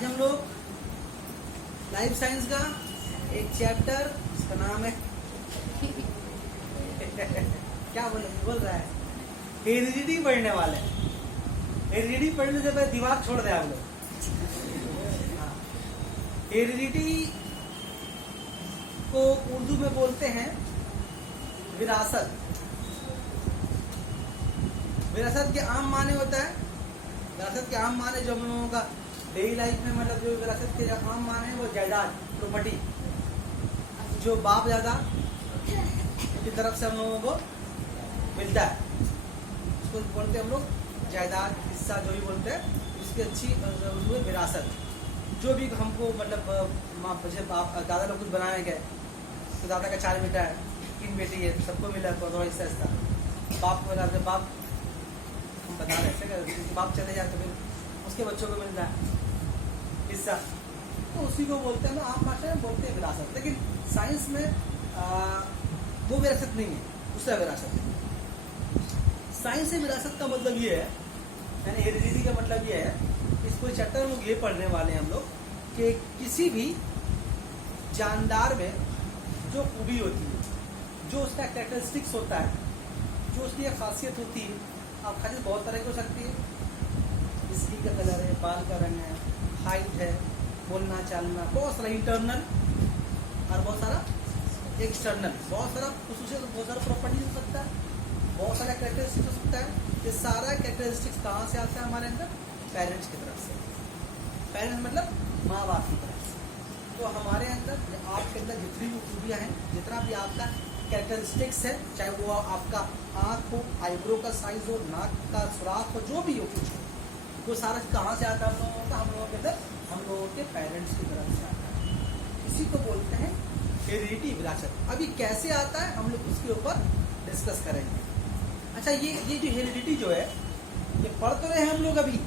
आज हम लोग लाइफ साइंस का एक चैप्टर, इसका नाम है क्या बोल रहा है, हेरिडिटी पढ़ने वाले हैं। हेरिडिटी पढ़ने से पहले दिमाग छोड़ दे आप लोग। हेरिडिटी को उर्दू में बोलते हैं विरासत। विरासत के आम माने होता है, विरासत के आम माने जो हम लोगों का डेली लाइफ में मतलब जो विरासत के आम माने हैं वो जायदाद, प्रॉपर्टी, जो बाप दादा की तरफ से हम लोगों को मिलता है उसको बोलते हैं हम लोग जायदाद, हिस्सा जो भी बोलते हैं, उसकी अच्छी उर्दू में विरासत। जो भी हमको मतलब जैसे दादा लोग कुछ बनाए गए तो दादा का 4 बेटा है, 3 बेटी है, सबको मिला तो थोड़ा हिस्सा हिस्सा। बाप को जब बाप हम बता रहे थे, बाप चले जाते फिर उसके बच्चों को मिलता है हिस्सा, तो उसी को बोलते हैं, आम भाषा में बोलते हैं विरासत। लेकिन साइंस में वो विरासत नहीं है, दूसरा विरासत है। साइंस से विरासत का मतलब ये है, यानी हेरिडिटी का मतलब ये है, इसको चैप्टर में ये पढ़ने वाले हैं हम लोग कि किसी भी जानदार में जो खूबी होती है, जो उसका कैरेक्टरिस्टिक्स होता है, जो उसकी एक खासियत होती है। अब खासियत बहुत तरह की हो सकती है, स्किन का कलर है, बाल का रंग है, हाइट है, बोलना चालना, बहुत सारा इंटरनल और बहुत सारा एक्सटर्नल, बहुत सारा खुसूसियत, बहुत सारा प्रॉपर्टी हो सकता है, बहुत सारा कैरेक्टरिस्टिक्स हो सकता है। ये सारा कैरेक्टरिस्टिक्स कहाँ से आता है हमारे अंदर? पेरेंट्स की तरफ से। पेरेंट्स मतलब माँ बाप की तरफ से। तो हमारे अंदर आपके अंदर जितनी भी खूबियाँ हैं, जितना भी आपका कैरेक्टरिस्टिक्स है, चाहे वो आपका आँख हो, आईब्रो का साइज हो, नाक का सुराख हो, जो भी हो कुछ हो, वो सारा कहाँ से आता है हम लोगों का? हम लोगों के अंदर हम लोगों के पेरेंट्स की तरफ से आता है। इसी को बोलते हैं हेरिडिटी, विरासत। अभी कैसे आता है हम लोग उसके ऊपर डिस्कस करेंगे। अच्छा, ये जो हेरिडिटी जो है, ये पढ़ तो रहे हैं हम लोग अभी,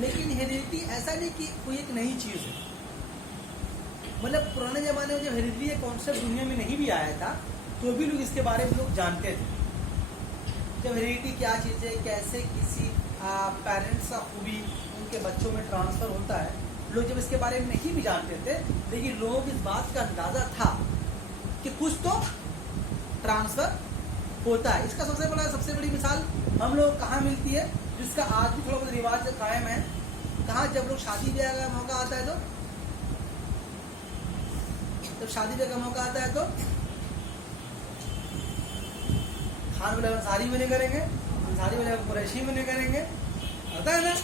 लेकिन हेरिडिटी ऐसा नहीं कि कोई एक नई चीज़ है। मतलब पुराने ज़माने में जब हेरिडिटी का कॉन्सेप्ट दुनिया में नहीं भी आया था तो भी लोग इसके बारे में लोग जानते थे। जब हेरिडिटी क्या चीज़ है, कैसे किसी पेरेंट्स का खूबी उनके बच्चों में ट्रांसफ़र होता है, लोग जब इसके बारे में नहीं भी जानते थे, लेकिन लोगों को इस बात का अंदाज़ा था कि कुछ तो ट्रांसफ़र होता है। इसका सबसे बड़ी मिसाल हम लोग कहाँ मिलती है, जिसका आज भी थोड़ा बहुत रिवाज कायम है। कहाँ? जब लोग शादी ब्याह का मौका आता है तो, जब शादी ब्याह का मौका आता है तो खान वाले अंसारी में नहीं करेंगे, अंसारी वाले हम कुरैशी में नहीं करेंगे, होता है ना।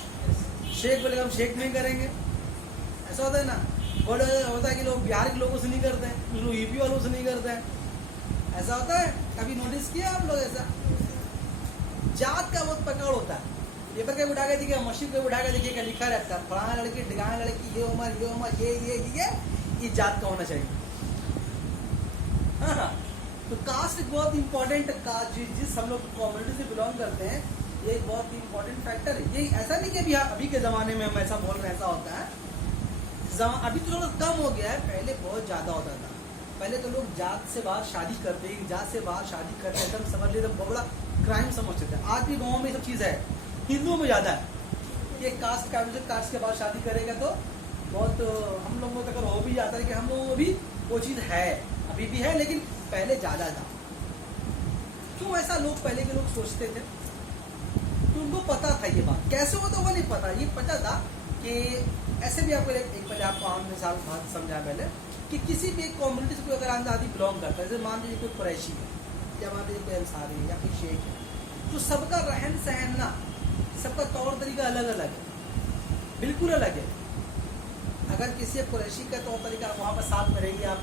शेख वाले हम शेख में करेंगे, ऐसा होता है ना। बड़े होता है कि लोग बिहार के लोगों से नहीं करते हैं, लोग यूपी वालों से नहीं करते हैं, ऐसा होता है। कभी नोटिस किया आप लोग ऐसा? जात का बहुत पकड़ होता है। पेपर के उठा के देखिए, मशीन पे उठा के देखिए, क्या लिखा रहता है, फलाना लड़की ढिगाना लड़की, ये उम्र ये जात का होना चाहिए। हाँ, तो कास्ट बहुत इंपॉर्टेंट, जिस हम लोग कम्युनिटी से बिलोंग करते हैं, ये एक बहुत इंपॉर्टेंट फैक्टर है। ये ऐसा नहीं कि अभी के ज़माने में हम ऐसा बोल रहे हैं ऐसा होता है। अभी तो थोड़ा कम हो गया है, पहले बहुत ज़्यादा होता था। पहले तो लोग जात से बाहर शादी करते, जात से बाहर शादी करते, एकदम समझ लेते, बहुत बड़ा क्राइम समझते थे। आज भी गाँव में सब चीज़ है, हिंदुओं में ज़्यादा है कि कास्ट के बाद शादी करेगा तो बहुत, हम लोगों को अगर हो भी जाता है कि हम लोगों को भी वो चीज़ है, अभी भी है, लेकिन पहले ज़्यादा था। क्यों ऐसा लोग पहले के लोग सोचते थे? तो उनको पता था ये बात, कैसे होता वो नहीं पता। ये पता था कि ऐसे भी आपको एक पहले आपको आम मिसाल बात समझा पहले कि किसी भी एक कम्युनिटी से कोई अगर आदमी बिलोंग करता है, जैसे मान लीजिए कोई कुरैशी है, या मान लीजिए कोई अंसारी है, या कोई शेख है, तो सबका रहन सहन ना, सबका तौर तरीका अलग अलग है, बिल्कुल अलग है। अगर किसी कुरैशी का तौर तरीका वहाँ पर साथ में रहेगी, आप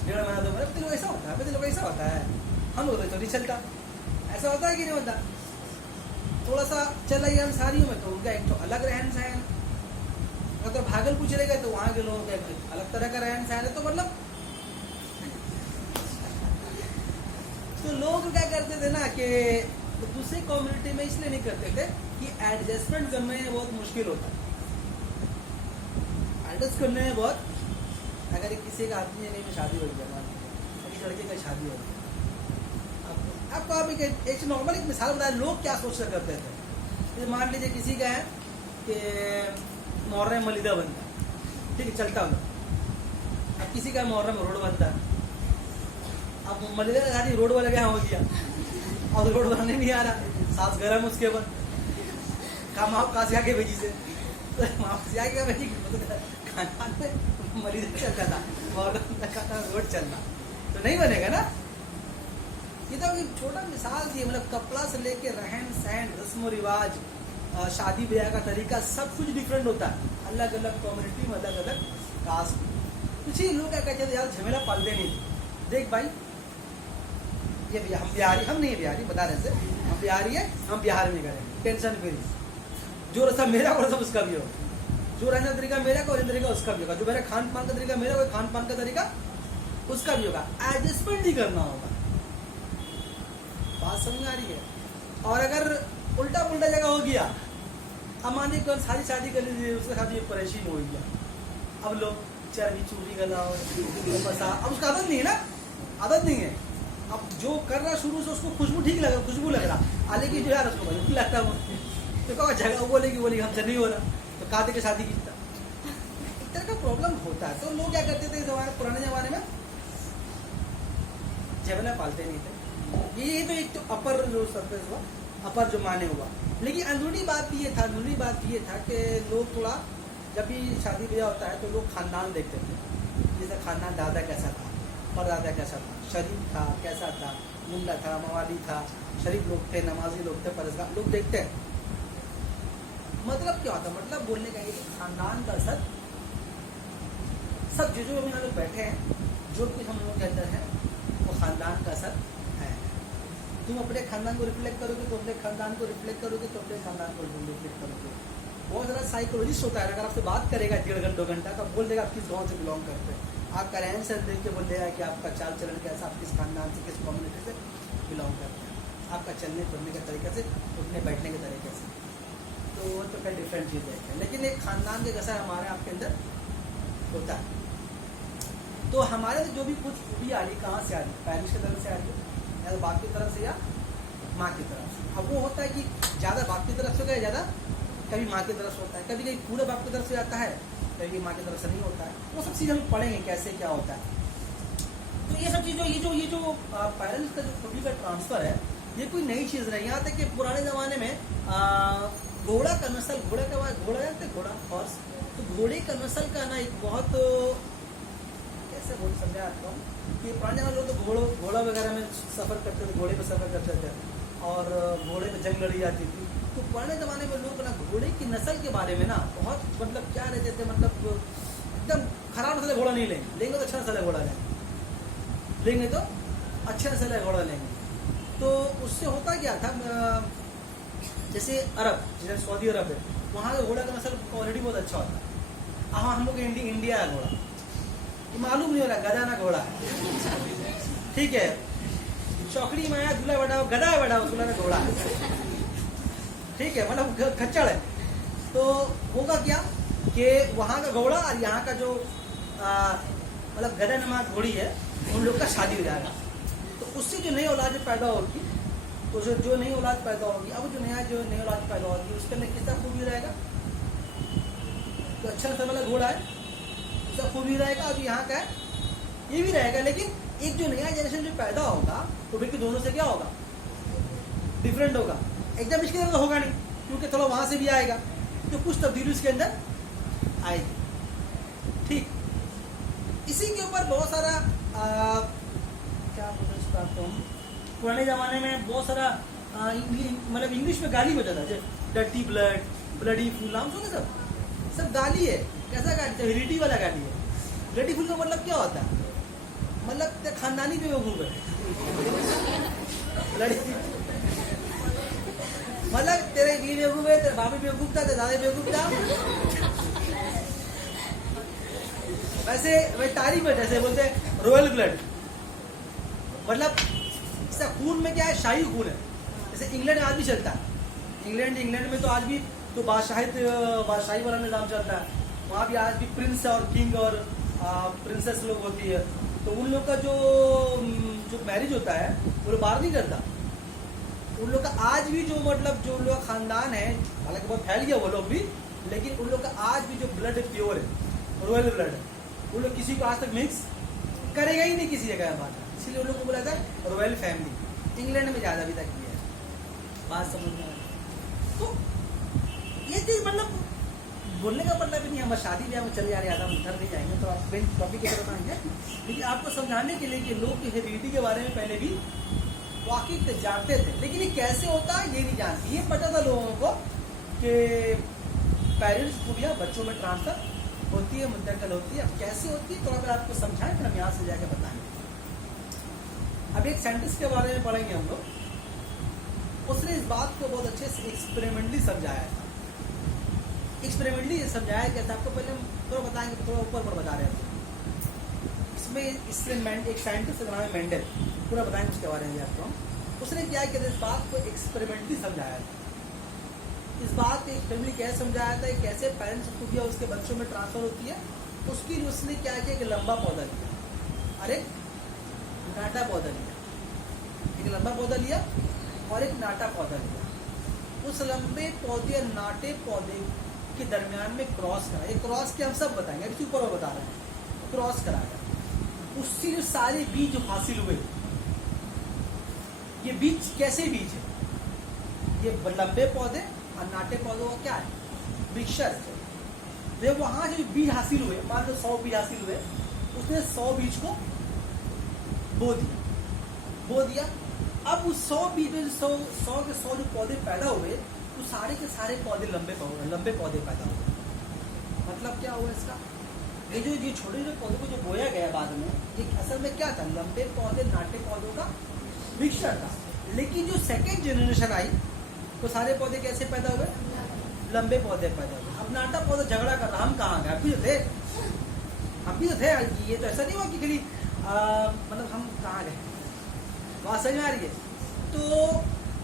1.5 महीना 2 महीना, तो लोग ऐसा होता है, तो लोग ऐसा होता है, हम लोग तो नहीं चलता, ऐसा होता है कि नहीं होता। थोड़ा सा चल रही है अंसारियों में तो उनका एक तो अलग रहन सहन, अगर भागलपुर चले गए तो वहाँ के लोगों का अलग तरह का रहन सहन है। तो मतलब तो लोग क्या करते थे ना कि तो दूसरी कम्युनिटी में इसलिए नहीं करते थे कि एडजस्टमेंट करने में बहुत मुश्किल होता है, एडजस्ट करने में बहुत। अगर किसी का आदमी नहीं में शादी हो गया, किसी लड़के का शादी हो गया, आपको आप एक नॉर्मल एक मिसाल बताया, लोग क्या सोच करते थे। मान लीजिए किसी का है कि मोहर्रम मलिदा बनता है, ठीक है, चलता हूँ। अब किसी का मुहर्रम में रोड बनता है, अब मलेरिया का शादी रोड वाले यहाँ हो गया, और रोड बनाने नहीं आ रहा, सास गरम उसके ऊपर काम आप कहाँ से आके भेजी से वहाँ से आके भेजी खाना में मलेरिया चलता था, मुहर्रम का रोड चलना तो नहीं बनेगा ना। ये तो छोटा मिसाल थी, मतलब कपड़ा से लेके रहन सहन, रस्म रिवाज, शादी ब्याह का तरीका सब कुछ डिफरेंट होता है, अलग अलग कम्युनिटी में, अलग अलग कास्ट। कुछ ही लोग क्या कहते थे यार झमेला पालते नहीं। देख भाई, ये भैया हम बिहारी, हम नहीं है बिहारी, बता रहे से हम बिहारी है, हम बिहार में करेंगे, टेंशन फ्री। जो रस्म मेरा को रस्म उसका भी हो, जो रहने का तरीका मेरा का और तरीका उसका भी होगा, जो मेरा खान पान का तरीका मेरा को खान पान का तरीका उसका भी होगा, एडजस्टमेंट ही करना होगा। बात समझ आ रही है। और अगर उल्टा पुल्टा जगह हो गया, अब मान लीजिए कौन सारी शादी कर लीजिए, उसके साथ ये परेशान हो गया, अब लोग चरबी चूड़ी गलाओ बसा, अब उसका आदत नहीं है ना, आदत नहीं है। अब जो कर रहा शुरू से उसको खुशबू ठीक लग रहा, खुशबू लग रहा, लेकिन जो यार उसको भाई लगता है तो कहा जगह बोलेगी हमसे नहीं हो रहा, तो कादे के शादी की इस तरह का प्रॉब्लम होता है। तो लोग क्या करते थे पुराने जमाने में, झमेला पालते नहीं थे। ये तो एक तो अपर जो सरफेस हुआ, अपर जो माने हुआ, लेकिन अंदरूनी बात ये था कि लोग थोड़ा जब भी शादी ब्याह होता है तो लोग खानदान देखते थे, जैसे खानदान दादा कैसा था, परदादा कैसा था, शरीफ था कैसा था, मुल्ला था, मवाली था, शरीफ लोग थे, नमाजी लोग थे, परसगार लोग देखते हैं। मतलब क्या होता, मतलब बोलने का ये खानदान का असर सब जो हम लोग बैठे हैं, जो कुछ हम लोग के अंदर है वो खानदान का असर है। तुम अपने खानदान को रिफ्लेक्ट करोगे तो अपने खानदान को रिफ्लेक्ट करोगे तो अपने खानदान को रिफ्लेक्ट करोगे। बहुत ज़्यादा साइकोलॉजिस्ट होता है, अगर आपसे बात करेगा 1.5 घंटा 2 घंटा तो बोल देगा आप किस गाँव से बिलोंग करते हैं, आपका रहन सहन देख के बोल देगा कि आपका चाल चलन कैसा, आप किस खानदान से, किस कम्युनिटी से बिलोंग करते हैं, आपका चलने फिरने के तरीके से, उठने बैठने के तरीके से। तो वो तो कई डिफरेंट चीज़ें हैं, लेकिन एक खानदान के जैसा हमारे आपके अंदर होता है। तो हमारे जो भी कुछ खूबी आ रही कहाँ से आ रही, पेरेंट्स की तरफ से आ रही है या तो बाप की तरफ से या माँ की तरफ से। अब वो होता है कि ज़्यादा बाप की तरफ से होता है, ज़्यादा कभी माँ की तरफ से होता है, कभी कभी पूरे बाप की तरफ से आता है, कभी माँ की तरफ से नहीं होता है। वो सब चीज़ हम पढ़ेंगे कैसे क्या होता है। तो ये सब चीज़ ये जो पेरेंट्स का जो खूबी का ट्रांसफ़र है, ये कोई नई चीज़ नहीं। यहाँ तक कि पुराने ज़माने में घोड़ा का नस्ल, घोड़ा का घोड़ा जानते, घोड़ा हॉर्स, तो घोड़े का नस्ल का ना एक बहुत कैसे बोल समझा आता हूँ कि पुराने वाले लोग तो घोड़ा वगैरह में सफ़र करते थे, घोड़े पे सफ़र करते थे और घोड़े पे जंग लड़ी जाती थी। तो पुराने ज़माने में लोग ना घोड़े की नस्ल के बारे में ना बहुत मतलब क्या रहते थे, मतलब एकदम खराब नस्ल घोड़ा नहीं लेंगे तो अच्छा नस्ल घोड़ा लेंगे तो अच्छा नस्ल घोड़ा लेंगे। तो उससे होता क्या था, जैसे अरब, जैसे सऊदी अरब है, वहाँ का घोड़ा का नस्ल क्वालिटी बहुत अच्छा होता है। हाँ, हम लोग इंडिया है घोड़ा मालूम नहीं हो रहा, गधा ना घोड़ा है, ठीक है, चौकड़ी में आया दूल्हा बड़ा गधा है, बड़ा दूल्हा ना घोड़ा है, ठीक है, मतलब खच्चड़ है। तो होगा क्या कि वहाँ का घोड़ा और यहाँ का जो मतलब गधा नमा घोड़ी है, उन लोग का शादी हो जाएगा। तो उससे जो नई औलाद पैदा होगी, तो जो नई औलाद पैदा होगी, अब जो नई औलाद पैदा होगी उसके अंदर कितना खूबी रहेगा, तो अच्छा सा वाला घोड़ा है उसका खूबी रहेगा, अब यहाँ का है ये भी रहेगा। लेकिन एक जो नया जनरेशन जो पैदा होगा तो फिर दोनों से क्या होगा, डिफरेंट होगा, एकदम इसके अंदर तो होगा नहीं, क्योंकि थोड़ा वहाँ से भी आएगा, तो कुछ तब्दीली उसके अंदर आएगी। ठीक, इसी के ऊपर बहुत सारा क्या बोलते हैं, पुराने ज़माने में बहुत सारा मतलब इंग्लिश में गाली बजा था, जैसे डर्टी ब्लड, ब्लडी फूल, नाम सुने सब गाली है। कैसा गाली? हेरिडिटी वाला गाली है। ब्लडी फूल का मतलब क्या होता है, मतलब खानदानी बेवकूफ है, मतलब तेरे भी बेवकूफ है, तेरे बाप भी बेवकूफ था, तेरे दादा बेवकूफ था। वैसे वही तारीफ है, जैसे बोलते हैं रॉयल ब्लड, मतलब इसका खून में क्या है, शाही खून है। जैसे इंग्लैंड आज भी चलता है, इंग्लैंड में तो आज भी तो बादशाही वाला निज़ाम चलता है, वहाँ भी आज भी प्रिंस और किंग और प्रिंसेस लोग होती है। तो उन लोग का जो मैरिज होता है वो लोग बाहर नहीं करता, उन लोग का आज भी जो मतलब जो लोग खानदान है, हालांकि बहुत फैल गया वो लोग भी, लेकिन उन लोग का आज भी जो ब्लड प्योर है, रॉयल ब्लड है, वो लोग किसी को आज तक मिक्स करेगा ही नहीं किसी जगह बात, इसीलिए उन लोग को बोला था रॉयल फैमिली। इंग्लैंड में ज्यादा अभी तक किया है, बात समझ में आए। तो ये चीज मतलब बोलने का मतलब भी नहीं, हम शादी ब्याह में चले जा रहे हैं, हम उधर नहीं जाएंगे, तो आप मेन टॉपिक की तरफ आएंगे, लेकिन आपको समझाने के लिए कि लोग की हेरिडिटी के बारे में पहले भी वाकिफ थे, जानते थे, लेकिन ये कैसे होता है ये नहीं जानते। ये पता था लोगों को कि पेरेंट्स खूबियाँ बच्चों में ट्रांसफर होती है, मुंतकिल होती है। अब कैसे होती है तो अगर आपको समझाएं फिर हम यहाँ से जाके बताएंगे। अब एक साइंटिस्ट के बारे में पढ़ेंगे हम लोग, उसने इस बात को बहुत अच्छे से एक्सपेरिमेंटली समझाया था। एक्सपेरिमेंटली समझाया क्या था आपको पहले हम थोड़ा बताएंगे, थोड़ा ऊपर बता रहे थे इसमें। एक साइंटिस्ट का नाम है मेंडल, पूरा बताएंगे उसके बारे में आपको हम। उसने क्या किया था, इस बात को एक्सपेरिमेंटली समझाया था। इस बात को एक्सपेरिमेंटली कैसे समझाया था, कैसे पेरेंट्स को दिया उसके बच्चों में ट्रांसफर होती है। उसकी लिए उसने क्या किया कि लंबा पौधा लिया और एक नाटा पौधा लिया, एक लंबा पौधा लिया और एक नाटा पौधा लिया। उस लंबे पौधे और नाटे पौधे के दरमियान में क्रॉस करा। ये क्रॉस के हम सब बताएंगे, अभी ऊपर वो बता रहे हैं, क्रॉस कराया। उससे जो सारे बीज जो हासिल हुए, ये बीज कैसे बीज है, ये लंबे पौधे और नाटे पौधों का क्या है, मिक्सचर है। तो वहां जो बीज हासिल हुए, मान लो 100 बीज हासिल हुए, उसने 100 बीज को बो दिया। अब उस 100 बीज में 100 के 100 जो पौधे पैदा हुए, तो सारे के सारे पौधे लंबे पौधे पैदा हुए। मतलब क्या हुआ इसका, ये जो छोटे छोटे पौधों को जो बोया गया बाद में, ये असल में क्या था, लंबे पौधे नाटे पौधों का मिक्सचर था। लेकिन जो सेकेंड जनरेशन आई तो सारे पौधे कैसे पैदा हुए, लंबे पौधे पैदा हुए। अब नाटा पौधा झगड़ा कर रहा, हम कहाँ गए, हम भी तो थे। ये तो ऐसा नहीं हुआ कि खाली मतलब हम कहाँ गए, बात समझ में आ रही है। तो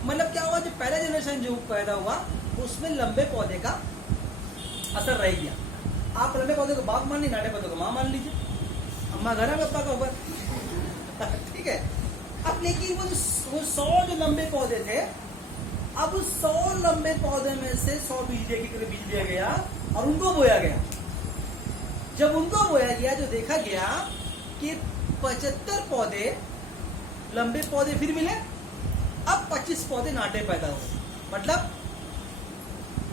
मतलब क्या हुआ, जो पहला जनरेशन जो पैदा हुआ उसमें लंबे पौधे का असर रह गया। आप लंबे पौधे को बाप मान लीजिए, नाटे पौधे को माँ मान लीजिए, अम्मा घर में पापा का ऊपर ठीक है। अब लेकिन वो 100 जो लंबे पौधे थे, अब उस 100 लंबे पौधे में से 100 बीज दिया गया और उनको बोया गया। जब उनको बोया गया जो देखा गया कि 75 पौधे लंबे पौधे फिर मिले, अब 25 पौधे नाटे पैदा हुए। मतलब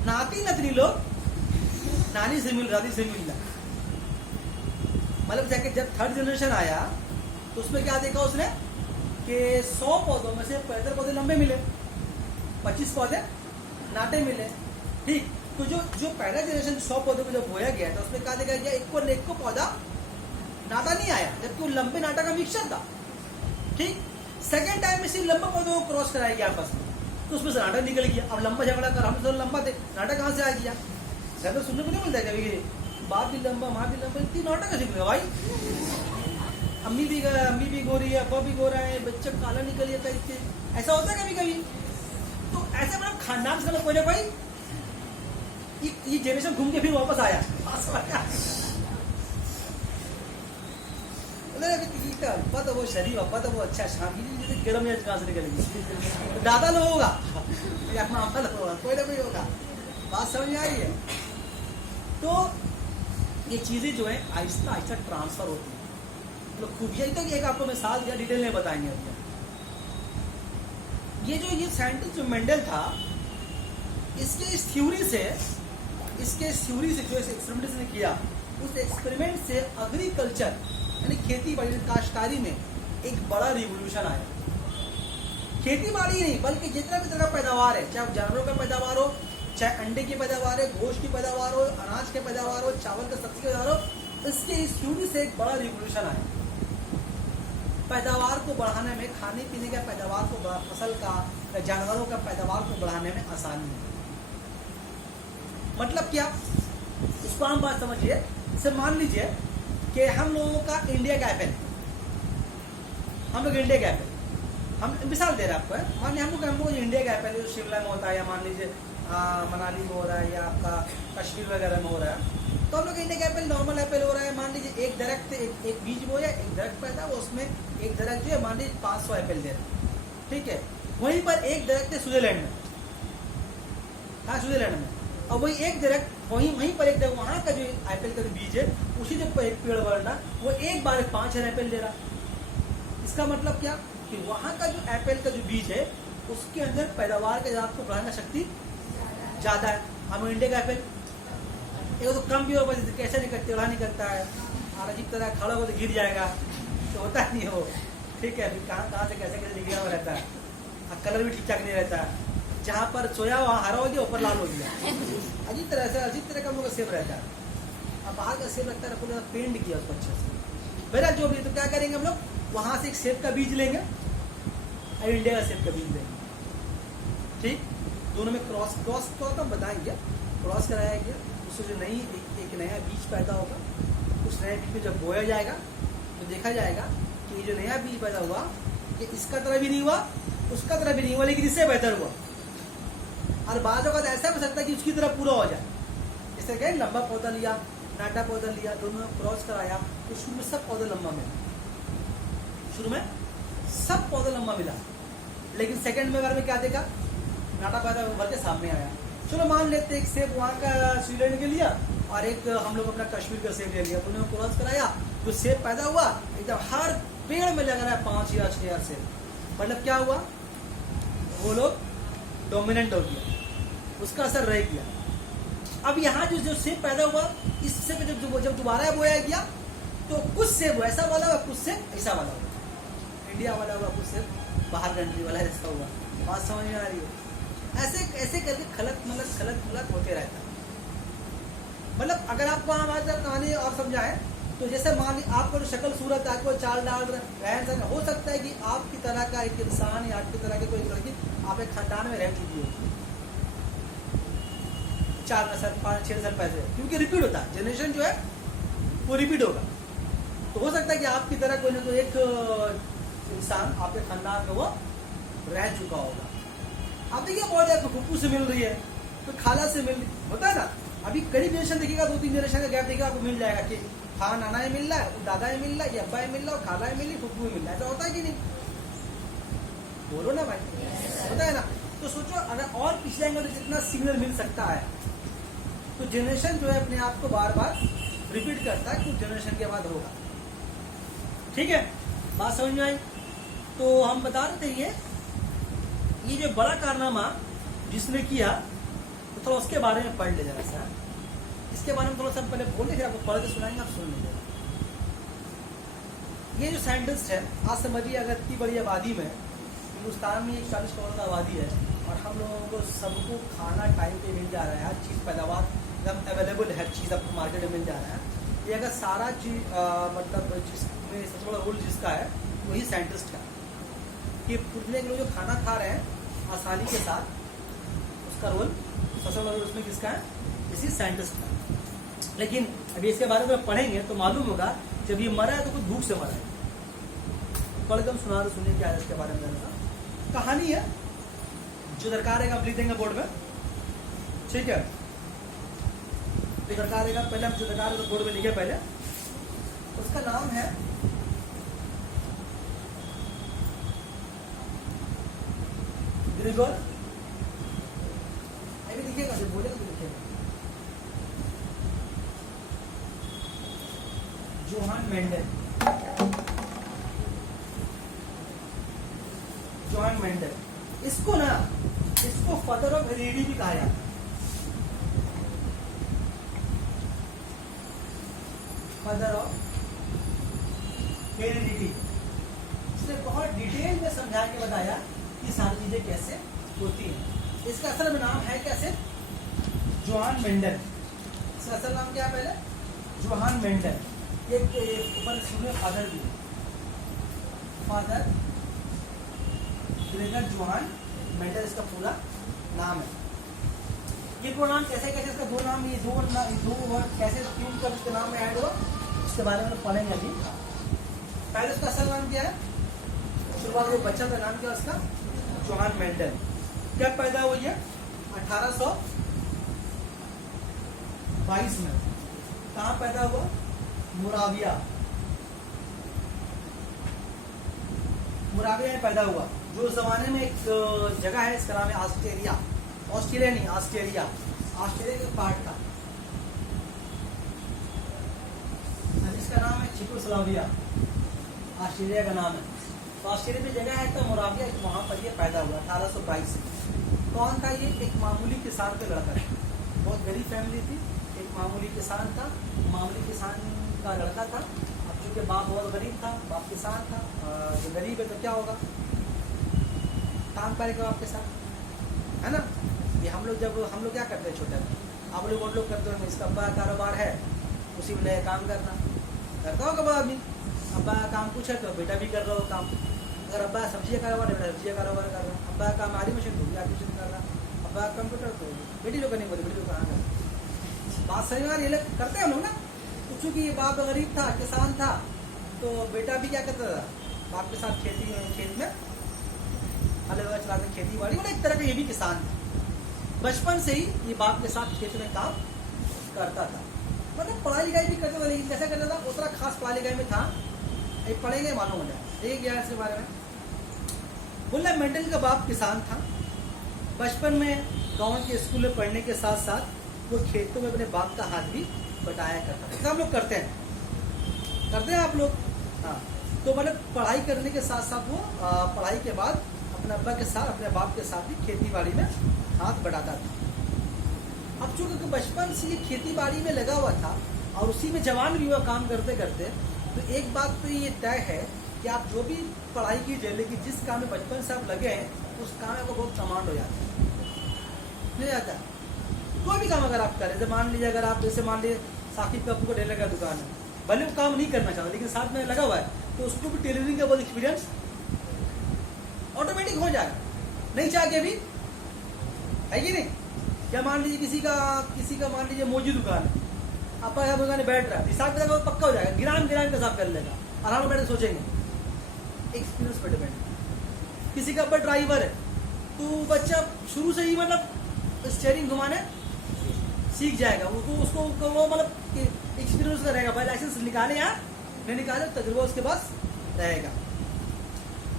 नाती नतनी लोग नानी से मिल, दादी से मिल रहा। मतलब जाके जब थर्ड जनरेशन आया तो उसमें क्या देखा उसने कि 100 पौधों में से 75 पौधे लंबे मिले, 25 पौधे नाटे मिले। ठीक, तो जो पहला जनरेशन 100 पौधों को जब बोया गया था उसमें क्या देखा गया, एक को पौधा नाटा नहीं आया, जबकि वो लंबे नाटा का मिक्सचर था। ठीक, सेकेंड टाइम में सिर्फ लंबा पौधों को क्रॉस कराया गया आपस में, तो उसमें से नाटा निकल गया। अब लंबा झगड़ा कर, हम तो लंबा थे, नाटा कहाँ से आ गया, घर में सुनने को नहीं मिलता है कभी, बाप भी लंबा माँ भी लंबा, इतनी नाटा कैसे निकला भाई। अम्मी भी गोरी है, अब्बा भी गोरा है, बच्चा काला निकल जाता है, ऐसा होता है कभी कभी। तो ऐसा मतलब खानदान से कोई ना कोई ये जनरेशन घूम के फिर वापस आया। अब्बा तो वो शरीफ, अब्बा तो वो अच्छा, शादी गर्म है, कहाँ से निकलेगी, दादा लोग होगा या मामा लोग होगा, कोई ना कोई होगा। बात समझ में आ रही है। तो ये चीजें जो है आहिस्ता आहिस्ता ट्रांसफर होती है। तो खूबियाँ तो एक आपको मिसाल दिया, डिटेल में बताएंगे अभी। ये साइंटिस्ट जो मेंडल था, इसके थ्योरी से जो एक्सपेरिमेंट ने किया, उस एक्सपेरिमेंट से एग्रीकल्चर यानी खेती बाड़ी काश्तकारी में एक बड़ा रिवोल्यूशन आया। खेती बाड़ी नहीं बल्कि जितना भी तरह का पैदावार है, चाहे जानवरों का पैदावार हो, चाहे अंडे की पैदावार है, गोश्त की पैदावार हो, अनाज की पैदावार हो, चावल का सब्जी की पैदावार हो, इसके इस थ्योरी से एक बड़ा रिवोल्यूशन आया। पैदावार को बढ़ाने में, खाने पीने का पैदावार को, फसल का, जानवरों का पैदावार को बढ़ाने में आसानी है। मतलब क्या, इसको आम बात समझिए। जैसे मान लीजिए कि हम लोगों का इंडिया का एप्पल, हम लोग इंडिया का एप्पल, हम मिसाल दे रहे हैं आपको, मान लीजिए हम लोग इंडिया का एप्पल जो शिमला में होता है, या मान लीजिए मनाली में हो रहा है, या आपका कश्मीर वगैरह में हो रहा है, तो हम लोग इंडिया का एप्पल नॉर्मल एप्पल हो रहा है। मान लीजिए एक दरख्त, एक बीज बोया, एक दरख्त पैदा, उसमें एक दरख्त जो है मान लीजिए 500 एप्पल दे रहा है। ठीक है, वहीं पर एक दरख्त है स्विट्जरलैंड में, हाँ स्विट्जरलैंड में, और वही एक दरख्त वहीं पर एक दरख्त, वहाँ का जो एप्पल का जो बीज है उसी जो एक पेड़ बढ़ना वो एक बार 5,000 एप्पल दे रहा। इसका मतलब क्या कि वहां का जो एप्पल का जो बीज है उसके अंदर पैदावार के आपको बढ़ाने की शक्ति ज्यादा है। हम इंडिया का एप्पल एक तो कम भी होगा, कैसे नहीं करते, बढ़ा नहीं करता है, और अजीब तरह खड़ा हो तो गिर जाएगा, तो होता नहीं हो, ठीक है। फिर कहाँ से कैसे कैसे गिरा हुआ रहता है, और कलर भी ठीक ठाक नहीं रहता है, जहाँ पर सोया वहाँ हरा हो गया, ऊपर लाल हो गया, अजीब तरह का हम लोग का सेब रहता है। अब बाहर का सेब लगता है पूरा पेंट किया उसको अच्छे से। बहरहाल जो भी, तो क्या करेंगे हम लोग, वहाँ से एक सेब का बीज लेंगे और इंडिया का सेब का बीज लेंगे, ठीक। दोनों में क्रॉस तो हम बताएंगे, क्रॉस कराया गया, उससे जो नई एक नया बीज पैदा होगा, उस नए बीज में जब बोया जाएगा तो देखा जाएगा कि ये जो नया बीज पैदा हुआ कि इसका तरह भी नहीं हुआ, उसका तरह भी नहीं हुआ, लेकिन इससे बेहतर हुआ। और बाद में ऐसा हो सकता है कि उसकी तरह पूरा हो जाए। जैसे क्या, लंबा पौधा लिया, नाटा पौधा लिया, दोनों क्रॉस कराया तो शुरू में सब पौधा लंबा मिला, शुरू में सब पौधा लंबा मिला, लेकिन सेकंड में बार में क्या देखा, नाटा पैदा उभर के सामने आया। चलो मान लेते एक सेब वहाँ का स्वीडन के लिया और एक हम लोग अपना कश्मीर का सेब ले लिया, दोनों क्रॉस कराया, जो सेब पैदा हुआ एकदम हर पेड़ में लग रहा है 5 या 6 सेब। मतलब क्या हुआ, वो लोग डोमिनेंट हो गया, उसका असर रह गया। अब यहाँ जो सेब पैदा हुआ, इससे जब दोबारा बोया गया तो कुछ सेब ऐसा वाला हुआ, कुछ सेब ऐसा वाला हुआ, इंडिया वाला हुआ, कुछ सेब बाहर कंट्री वाला ऐसा हुआ। बात समझ में आ रही है? ऐसे करके खलत होते रहता है। मतलब अगर आपको हम आज कहानी और समझाएं तो जैसे मान ली आपको जो शक्ल सूरत है, आपको चाल डाल रहन सहन, हो सकता है कि आपकी तरह का एक इंसान या आपकी तरह की कोई लड़की आप एक खानदान में रह चुकी हो 4 नस्ल 5-6 नस्ल पहले, क्योंकि रिपीट होता है, जनरेशन जो है वो रिपीट होगा। तो हो सकता है कि आपकी तरह कोई ना कोई एक इंसान आपके खानदान में वो रह चुका होगा। आप देखिए बहुत आपको फुप्पू से मिल रही है, तो खाला से मिल रही होता है ना। अभी करीब जनरेशन देखिएगा, 2-3 जनरेशन का गैप देखिएगा, आपको मिल जाएगा कि हाँ नाना ही मिल रहा है, दादा ही मिल रहा है, ये अब्बा ही मिल रहा है, खाला ही मिल रही, फुप्पू ही मिल रहा है। ऐसा होता है कि नहीं, बोलो ना भाई, होता है ना। तो सोचो अगर और पिछले एंगल में जितना सिग्नल मिल सकता है, तो जनरेशन जो है अपने आप को बार बार रिपीट करता है, कुछ जनरेशन के बाद होगा। ठीक है, बात समझ में आई? तो हम बता रहे थे ये जो बड़ा कारनामा जिसने किया, तो थोड़ा उसके बारे में पढ़ ले जरा सा, इसके बारे में थोड़ा सा पहले बोले, फिर आपको पढ़ के सुनाएंगे, आप सुन लीजिएगा। ये जो साइंटिस्ट है, आज समझिए अगर इतनी बड़ी आबादी में, हिंदुस्तान में 40 करोड़ का आबादी है, और हम लोगों को सबको खाना टाइम पे मिल जा रहा है, हर चीज़ पैदावार एकदम अवेलेबल है, हर चीज़ आपको मार्केट में मिल जा रहा है। ये अगर सारा चीज मतलब जिसमें सबसे बड़ा रोल जिसका है वही साइंटिस्ट का, कि पूरे लोग जो खाना खा रहे हैं आसानी के साथ, उसका रोल सबसे बड़ा रोल उसमें किसका है, इसी साइंटिस्ट का। लेकिन अभी इसके बारे में पढ़ेंगे तो मालूम होगा, जब ये मरा है तो कुछ भूख से मरा है। पढ़ के हम सुना, तो सुनिए क्या है इसके बारे में। कहानी है, जो दरकार है आप लिख देंगे बोर्ड में, ठीक है। जो दरकार है, पहले हम जो दरकार है तो बोर्ड में लिखे पहले। उसका नाम है ग्रिगोर, अभी लिखिएगा, जो बोलेगा तो लिखिएगा, जोहान मेंडल। जॉन मेंडल, इसको फादर ऑफ हेरेडी भी कहा जाता है। Father of heredity. इसने बहुत डिटेल में समझा के बताया कि सारी चीजें कैसे होती हैं। इसका असल में नाम है कैसे, जोहान मेंडल। इसका असल नाम क्या है पहले, जोहान मेंडल। एक ऊपर सुने फादर भी, फादर ग्रेगर जोहान मेंडल इसका पूरा नाम है। ये पूरा नाम कैसे इसका दो नाम, ये दो वर्ड कैसे ट्यून कर इसके नाम में ऐड हुआ, इसके बारे में पढ़ेंगे अभी। पहले उसका असल नाम क्या है, शुरुआत में बच्चा का नाम क्या है उसका, जोहान मेंडल। कब पैदा हुई है, 1822 में। कहाँ पैदा हुआ, मोराविया में पैदा हुआ, जो उस जमाने में एक जगह है, इसका नाम है ऑस्ट्रेलिया। ऑस्ट्रेलिया नहीं, ऑस्ट्रेलिया, ऑस्ट्रेलिया के पार्ट का। चेकोस्लोवाकिया, ऑस्ट्रेलिया का नाम है। तो ऑस्ट्रेलिया में जगह है तो मोराविया, वहाँ पर ये पैदा हुआ 1822 से। कौन था ये? एक मामूली किसान का लड़का था, बहुत गरीब फैमिली थी, एक मामूली किसान था, मामूली किसान का लड़का था। अब चूंकि बाप बहुत गरीब था, बाप किसान था, जो गरीब है तो क्या होगा, काम करेगा बाप के साथ, है ना। ये हम लोग क्या करते हैं छोटे में, आप लोग और लोग करते हो, इसका अब्बा का कारोबार है, उसी में लगे काम करना, करता होगा बड़ा आदमी। अब्बा का काम कुछ है तो बेटा भी कर रहा हो काम। अगर अब्बा सब्जी का कारोबार है, बेटा सब्जी का कारोबार कर रहा है। अब्बा का काम आरी मशीन तो भी आरी मशीन कर रहा है। अब्बा का कंप्यूटर तो बेटी लोग नहीं बोले, बेटी लोग कहाँ कर बात सही बात, ये लोग करते हैं हम लोग ना। तो चूंकि ये बाप गरीब था, किसान था, तो बेटा भी क्या करता था, बाप के साथ खेत में अलग अलग चलाते, खेती बाड़ी, मतलब एक तरह का ये भी किसान था। बचपन से ही ये बाप के साथ खेत में काम करता था, मतलब पढ़ाई लिखाई भी करता था, लेकिन कैसा करता था, उतना खास पढ़ाई लिखाई में था, एक पढ़ेंगे मालूम हो जाए। एक इसके बारे में बोला, मेंटल का बाप किसान था। बचपन में गांव के स्कूल में पढ़ने के साथ साथ वो खेतों में अपने बाप का हाथ भी बटाया करता था। सब लोग करते हैं आप लोग, हाँ। तो मतलब पढ़ाई करने के साथ साथ वो पढ़ाई के बाद अपने अब्बा के साथ, अपने बाप के साथ भी खेती बाड़ी में हाथ बढ़ाता था। अब चूंकि बचपन से ये खेती बाड़ी में लगा हुआ था और उसी में जवान भी हुआ काम करते करते, तो एक बात तो ये तय है कि आप जो भी पढ़ाई कीजिए, लेकिन जिस काम में बचपन से आप लगे हैं, उस काम में आपको बहुत कमांड हो जाता है, नहीं जाता। कोई भी काम अगर आप करें, जैसे मान लीजिए, अगर आप जैसे मान लीजिए साकिब कपूर को टेलर का दुकान है, भले वो काम नहीं करना चाहता लेकिन साथ में लगा हुआ है, तो उसको भी टेलरिंग का बहुत एक्सपीरियंस ऑटोमेटिक हो जाएगा, नहीं चाहे भी, है कि नहीं। या मान लीजिए किसी का मान लीजिए मोजी दुकान है, आप दुकान बैठ रहा है, हिसाब किताब पक्का हो जाएगा, गिरान का हिसाब कर लेगा, आराम बैठे सोचेंगे, एक्सपीरियंस पर डिपेंड। किसी का ड्राइवर है, तो बच्चा शुरू से ही मतलब स्टीयरिंग घुमाने सीख जाएगा, उसको वो मतलब एक्सपीरियंस का रहेगा, भाई लाइसेंस निकाले या नहीं निकाले, तजुर्बा उसके पास रहेगा।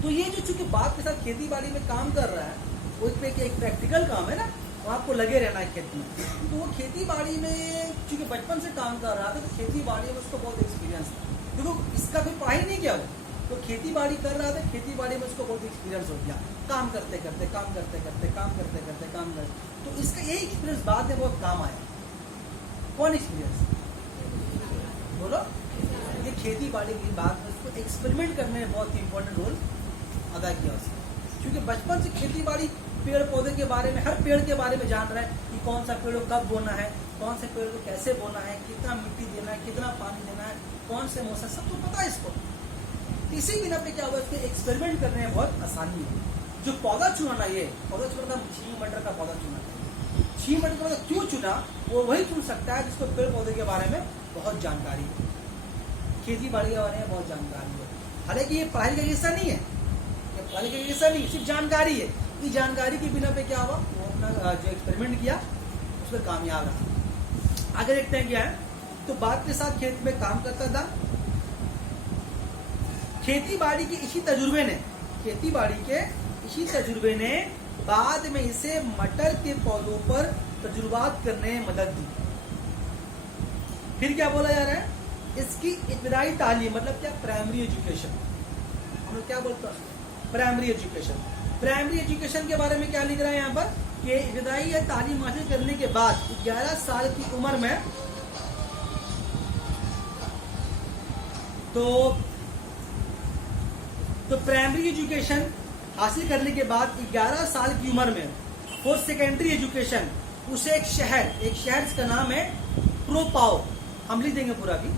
तो ये जो चूंकि बाप के साथ खेती बाड़ी में काम कर रहा है, वो एक प्रैक्टिकल काम है ना, तो आपको लगे रहना है खेत में। तो वो खेती बाड़ी में चूंकि बचपन से काम कर रहा था, तो खेती बाड़ी में उसको बहुत एक्सपीरियंस था, क्योंकि इसका कोई पढ़ाई नहीं किया वो, तो खेती बाड़ी कर रहा था, खेती बाड़ी में उसको बहुत एक्सपीरियंस हो गया, काम करते करते तो इसका यही एक्सपीरियंस बाद में बहुत काम आया। कौन एक्सपीरियंस बोलो? ये खेती बाड़ी की बात में उसको एक्सपेरिमेंट करने में बहुत इंपॉर्टेंट रोल अदा किया उसने, क्योंकि बचपन से खेती बाड़ी, पेड़ पौधे के बारे में, हर पेड़ के बारे में जान रहा है कि कौन सा पेड़ को कब बोना है, कौन से पेड़ को कैसे बोना है, कितना मिट्टी देना है, कितना पानी देना है, कौन से मौसम, सब तो पता है इसको। इसी बिना पे क्या हुआ, इसके एक्सपेरिमेंट करने में बहुत आसानी है। जो पौधा चुनाना, ये पौधा चुना था, 6 मटर का पौधा चुना था। 6 मटर का पौधा क्यों चुना, वो वही चुन सकता है जिसको पेड़ पौधे के बारे में बहुत जानकारी है, खेती बाड़ी के बारे में बहुत जानकारी है। हालांकि ये पढ़ाई का हिस्सा नहीं है, ये पढ़ाई का हिस्सा नहीं, सिर्फ जानकारी है। इस जानकारी के बिना पे क्या हुआ, वो अपना जो एक्सपेरिमेंट किया उसमें कामयाब रहा। आगे देखते हैं क्या है। तो बाप के साथ खेत में काम करता था। खेती बाड़ी के इसी तजुर्बे ने बाद में इसे मटर के पौधों पर तजुर्बात करने में मदद दी। फिर क्या बोला जा रहा है, इसकी इब्तदाई तालीम, मतलब क्या, प्राइमरी एजुकेशन। हम लोग क्या बोलते हैं, प्राइमरी एजुकेशन। प्राइमरी एजुकेशन के बारे में क्या लिख रहा है यहाँ पर, कि इब्तदाई तालीम हासिल करने के बाद 11 साल की उम्र में तो प्राइमरी एजुकेशन हासिल करने के बाद 11 साल की उम्र में फॉर सेकेंडरी एजुकेशन उसे एक शहर जिसका नाम है ट्रोपाओ, हम लिख देंगे पूरा भी,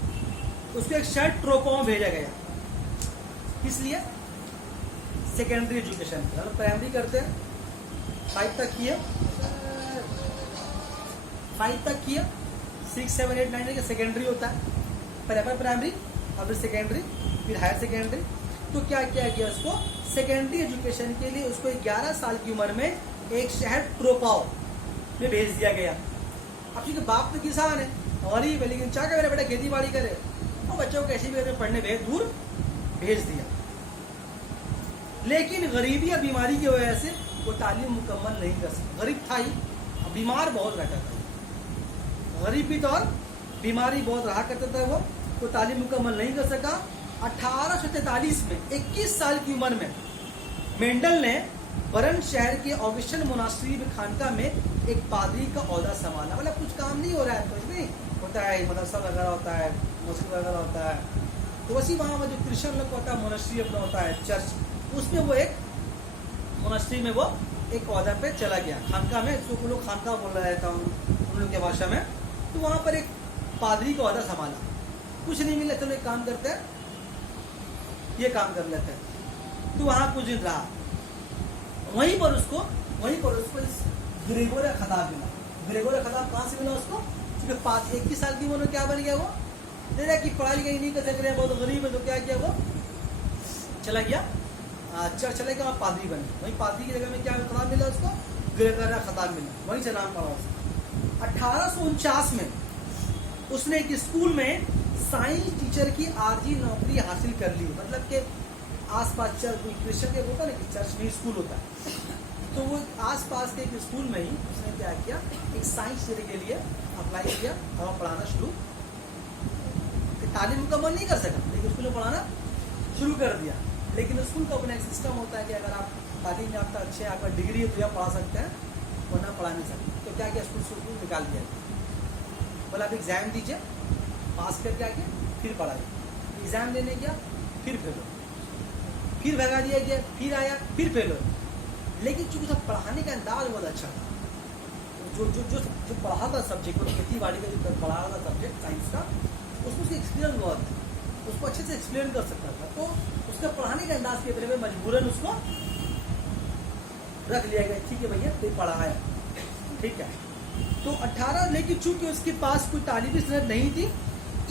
उसको एक शहर ट्रोपाओ भेजा गया। इसलिए सेकेंडरी एजुकेशन, प्राइमरी करते हैं 5 तक किए, 6, 7, 8, 9 सेकेंडरी होता है, पहले प्राइमरी और फिर सेकेंडरी, फिर हायर सेकेंडरी। तो क्या किया गया, उसको सेकेंडरी एजुकेशन के लिए उसको 11 साल की उम्र में एक शहर ट्रोपाओ में भेज दिया गया। अब क्योंकि बाप तो किसान है, गरीब है, लेकिन चाह मेरा बेटा खेती बाड़ी करे, तो बच्चों को कैसे भी करके पढ़ने दूर भेज दिया। लेकिन गरीबी या बीमारी की वजह से वो तालीम मुकम्मल नहीं कर सकता। गरीब था ही, बीमार बहुत रहता था, गरीब भी था और बीमारी बहुत रहा करता था वो, वो तालीम मुकम्मल नहीं कर सका। 1843 में 21 साल की उम्र में मेंडल ने बरन शहर के ऑगस्टिन मोनास्ट्री में खानका में एक पादरी का ओहदा संभाला। मतलब कुछ काम नहीं हो रहा है, कुछ नहीं होता है, मदरसा वगैरह होता है, मस्जिद वगैरह होता है, तो वैसे वहाँ जो क्रिश्चियन लोग होता है मोनास्ट्री अपना होता है चर्च, उसमें वो एक मोनास्ट्री में वो एक ओहदा पे चला गया, खानका में, इसको लोग खानका बोल रहा था उन लोग के भाषा में। तो वहाँ पर एक पादरी का ओहदा संभाला, कुछ नहीं मिला, चलो एक काम करते हैं, ये काम कर लेते हैं। तो वहाँ कुछ दिन रहा, वहीं पर उसको ग्रेगोरिया खताब मिला। ग्रेगोरिया खताब कहाँ से मिला उसको? क्योंकि 21 साल की उम्र में क्या बन गया वो, दे रहा कि पढ़ाई लिखाई नहीं कर सक रहे, बहुत गरीब है, तो क्या किया वो, चला गया चर्च, चला गया, पादरी बन गया। वहीं पादरी की जगह में क्या खताब मिला उसको? ग्रेगोरिया खताब मिला, वहीं से नाम पड़ा उसका। 1849 में उसने एक स्कूल में साइंस टीचर की आरजी नौकरी हासिल कर ली। मतलब के आसपास चर्च, कोई क्रिश्चियन के होता है ना कि चर्च में स्कूल होता है, तो वो आसपास के एक स्कूल में ही उसने क्या किया, एक साइंस टीचर के लिए अप्लाई किया और पढ़ाना शुरू। तालीम मुकम्मल नहीं कर सका, लेकिन स्कूल में पढ़ाना शुरू कर दिया। लेकिन स्कूल का अपना एक सिस्टम होता है कि अगर आप तालीम में आपका अच्छे, आपका डिग्री है तो आप पढ़ा सकते हैं, वरना पढ़ा नहीं सकते। तो क्या किया, स्कूल निकाल दिया, बोला आप एग्जाम दीजिए, पास करके आके फिर पढ़ाइए। एग्जाम देने गया, फिर फेल हो, फिर भगा दिया गया, फिर आया, फिर फेल हो। लेकिन चूंकि उसका पढ़ाने का अंदाज बहुत अच्छा था, जो जो जो जो पढ़ा था सब्जेक्ट, खेती बाड़ी का जो पढ़ा था सब्जेक्ट साइंस का, उसमें उसकी एक्सपीरियंस बहुत था, उसको अच्छे से एक्सप्लेन कर सकता था। तो उसका पढ़ाने के अंदाज के बारे में मजबूरन उसको रख लिया गया, ठीक है भैया तो पढ़ाया, ठीक है। तो 18, लेकिन चूंकि उसके पास कोई तालीमी सनद नहीं थी,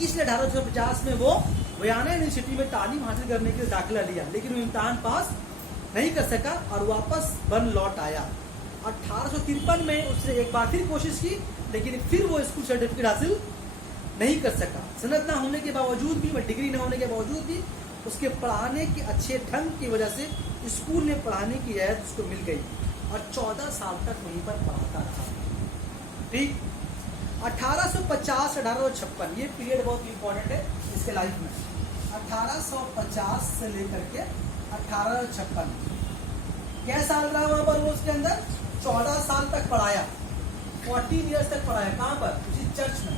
इसलिए 1850 में वो वियना यूनिवर्सिटी में तालीम हासिल करने के लिए दाखिला लिया, लेकिन वो इम्तहान पास नहीं कर सका और वापस बर्न लौट आया। 1853 में उसने एक बार फिर कोशिश की, लेकिन फिर वो स्कूल सर्टिफिकेट हासिल नहीं कर सका। सनद ना होने के बावजूद भी, डिग्री ना होने के बावजूद भी, उसके पढ़ाने के अच्छे ढंग की वजह से स्कूल में पढ़ाने की इजाजत उसको मिल गई और 14 साल तक वहीं पर पढ़ाता रहा। ठीक, 1850-1856 ये पीरियड बहुत इंपॉर्टेंट है इसके लाइफ में। 1850 से लेकर के 1856 क्या साल रहा वहां पर वो, उसके अंदर 14 साल तक पढ़ाया, 14 ईयर्स तक पढ़ाया। कहाँ पर? उसी चर्च में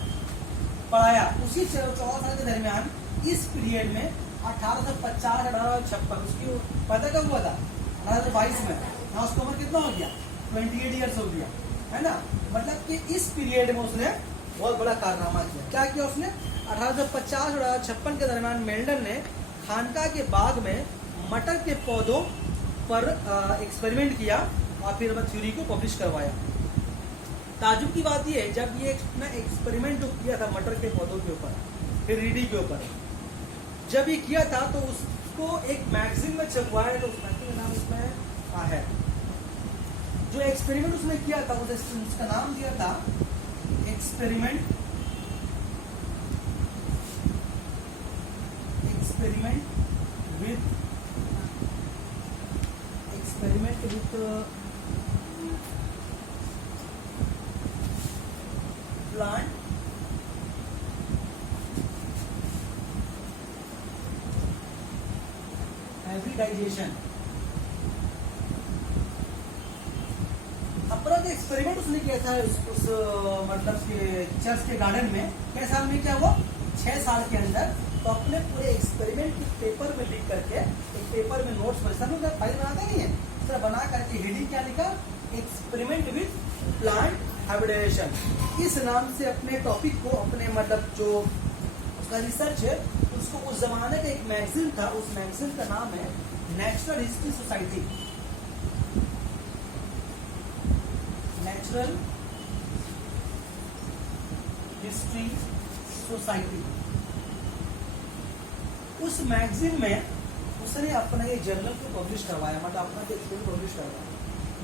पढ़ाया। उसी 14 साल के दरमियान इस पीरियड में 1850-1856 उसकी पता कब हुआ था? 1822 में। ना उसकी उम्र कितना हो गया? 28 ईयर्स हो गया, है ना। मतलब कि इस पीरियड में उसने बहुत बड़ा कारनामा किया। क्या किया उसने? 1850 और 1856 के दरमियान मेल्डन ने खानका के बाग में मटर के पौधों पर एक्सपेरिमेंट किया और फिर थ्योरी को पब्लिश करवाया। ताजुब की बात यह है, जब ये एक्सपेरिमेंट जो किया था मटर के पौधों के ऊपर, फिर रीडी के ऊपर, जब ये किया था तो उसको एक मैगजीन में छपवाया, तो उस मैगजीन का नाम इसमें है। जो एक्सपेरिमेंट उसने किया था उसका नाम दिया था एक्सपेरिमेंट विथ प्लांट हाइब्रिडाइजेशन। अपना जो एक्सपेरिमेंट उसने किया था उस मतलब के चर्च के गार्डन में, क्या साल में, क्या हुआ 6 साल के अंदर, तो अपने पूरे एक्सपेरिमेंट के पेपर में लिख करके, एक पेपर में नोट्स पर सब लोग फाइल बनाते नहीं है, इस तरह बना करके हेडिंग क्या लिखा, एक्सपेरिमेंट विथ प्लांट हाइब्रिडाइजेशन। इस नाम से अपने टॉपिक को, अपने मतलब जो उसका रिसर्च है उसको, उस जमाने का एक मैगजीन था, उस मैगजीन का नाम है natural history society. Natural history society. उस मैगजीन में उसने अपना ये जर्नल को पब्लिश करवाया, मतलब अपना एक्सपेरिमेंट पब्लिश करवाया।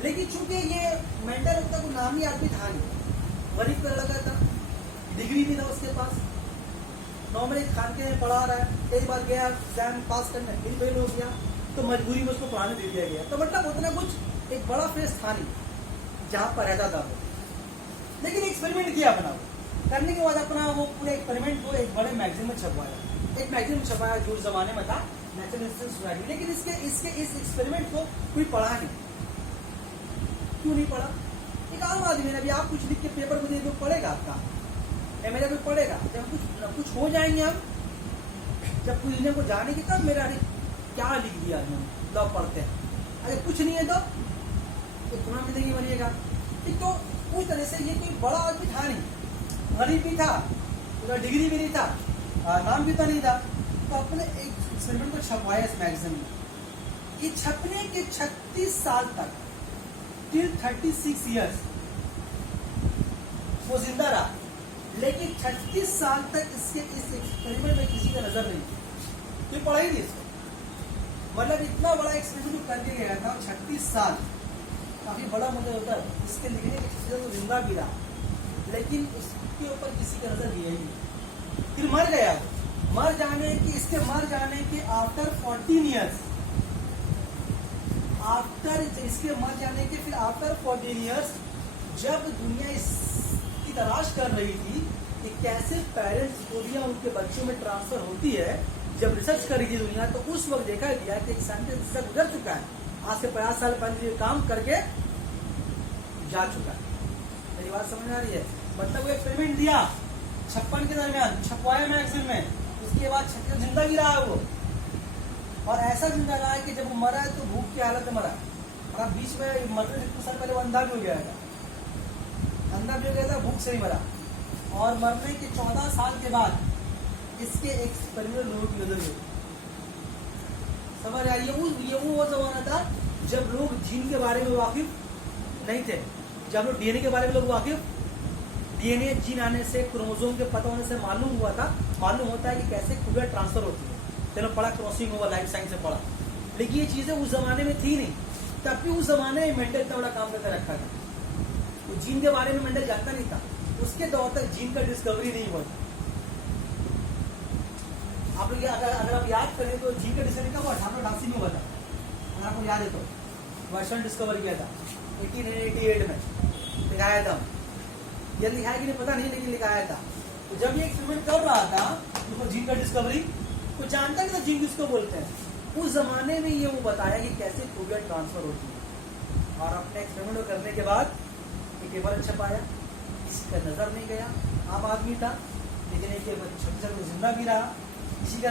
लेकिन चूंकि ये मेंडल उतना कोई नामी आदमी था नहीं, गरीब का लड़का था, डिग्री भी था उसके पास, नॉर्मली खानके में पढ़ा रहा है, कई बार गया एग्जाम पास करने, फिर फेल हो गया, तो मजबूरी में उसको पढ़ाने दे दिया गया। तो मतलब उतना कुछ एक बड़ा फेस था नहीं जहाँ पर रहता था वो, लेकिन एक्सपेरिमेंट किया अपना वो, करने के बाद अपना वो पूरे एक्सपेरिमेंट को एक बड़े मैगजीन में छपवाया, एक मैगजीन में छपाया जो उस जमाने में था, नेचुरल हिस्ट्री सोसाइटी। लेकिन इसके इस एक्सपेरिमेंट को कोई पढ़ा नहीं। क्यों नहीं पढ़ा? एक आम आदमी ने, अभी आप कुछ लिख के पेपर को दे दो, पढ़ेगा आपका एमएलए को पढ़ेगा। जब कुछ हो जाएंगे हम, जब कुछ इन्हें को जाने की, तब मेरा क्या लिख दिया इन्होंने, लॉ पढ़ते हैं। अगर कुछ नहीं है तो तुम्हारा जिंदगी बनिएगा। एक तो उस तरह से ये कोई बड़ा आदमी था नहीं, गरीब भी था, उसका डिग्री भी नहीं था, नाम भी तो नहीं था, तो अपने एक एक्सपेरिमेंट को छपवाया इस मैगजीन में। ये छपने के 36 साल तक, टिल 36 ईयर्स वो जिंदा रहा, लेकिन 36 साल तक इसके इस एक्सपेरिमेंट में किसी का नजर नहीं थी, कोई पढ़ा ही नहीं इसको। मतलब इतना बड़ा एक्सपेरिमेंट करके गया था, 36 साल, काफी बड़ा मतलब होता है। इसके लिखने के चीजें तो जिंदा भी रहा, लेकिन उसके ऊपर किसी का नजर गया ही नहीं। फिर मर गया। मर जाने के आफ्टर 14 ईयर्स, इसके मर जाने के फिर आफ्टर 14 ईयर्स, जब दुनिया इसकी तलाश कर रही थी कि कैसे पेरेंट्स गोलियां उनके बच्चों में ट्रांसफर होती है, जब रिसर्च करेगी दुनिया, तो उस वक्त देखा गया कि एक साइंटिस्ट से गुजर चुका है, आज से 50 साल पहले ये काम करके जा चुका है। मेरी बात समझ आ रही है? मतलब वो एक्सपेरिमेंट दिया 56 के दरमियान, छपवाया मैगजीन में, उसके बाद 36 जिंदा भी रहा वो, और ऐसा जिंदा रहा है कि जब वो मरा है तो भूख की हालत में मरा, और बीच में मरने से कुछ साल पहले वो अंधा भी हो गया था, भूख से ही मरा। और मरने के 14 साल के बाद इसके एक्सपेरिमेंट लोगों की नजर हुई। समझ आई? ये वो जमाना था जब लोग जीन के बारे में वाकिफ नहीं थे, जब लोग डीएनए के बारे में लोग वाकिफ, डीएनए जीन आने से, क्रोमोसोम के पता होने से मालूम होता है कि कैसे खुबियां ट्रांसफर होती है। चलो पढ़ा, क्रॉसिंग ओवर, लाइफ साइंस से पढ़ा, लेकिन ये चीजें उस जमाने में थी नहीं। तब भी उस जमाने में मेंडल इतना बड़ा काम करके रखा था, तो जीन के बारे में मेंडल जानता नहीं था, उसके दौर तक जीन का डिस्कवरी नहीं हुआ। आप लोग अगर आप याद करें तो जीन का डिस्कवरी कब 1888 में हुआ था, अगर आपको याद है तो। वर्षन डिस्कवर किया था 1888 में, लिखाया था, ये लिखा है कि नहीं पता नहीं, लेकिन लिखाया था। तो जब ये एक्सपेरिमेंट कर रहा था तो जीन का डिस्कवरी, तो जानता नहीं था जीन किसको बोलते हैं। उस जमाने में ये वो बताया कि कैसे खुबियां ट्रांसफर होती है, और अपने एक्सपेरिमेंट करने के बाद एक पेपर छपाया, इसका नजर नहीं गया, आम आदमी था, लेकिन एक 36 जिंदा भी रहा, किसी का